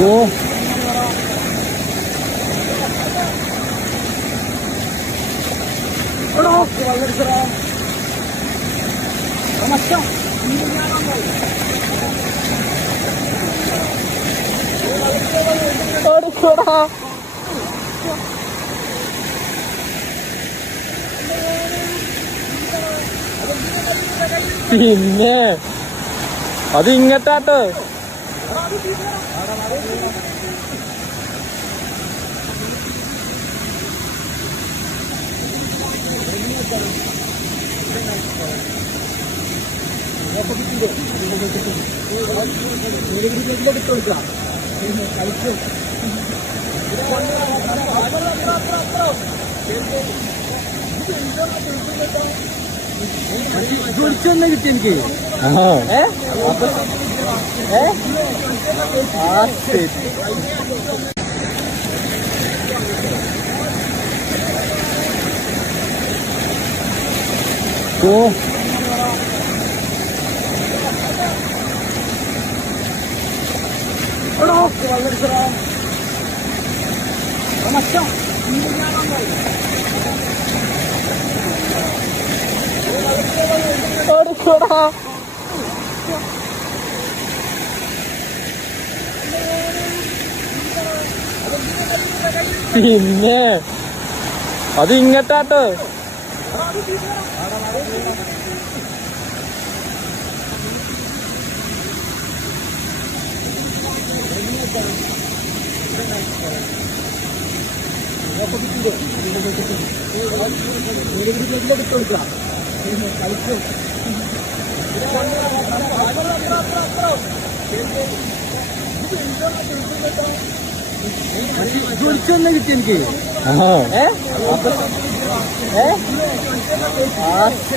ഓ പിന്നെ. അത് ഇങ്ങട്ടാട്ടോ വിളിച്ചൊന്നെ കിട്ടി എനിക്ക് ആ ഏ ഏ ആ ശരി ഓ പിന്നെ. അത് ഇങ്ങട്ടാട്ടോ. വിളിച്ചൊന്നെ കിട്ടി എനിക്ക് ആ ഏ ഏ আচ্ছা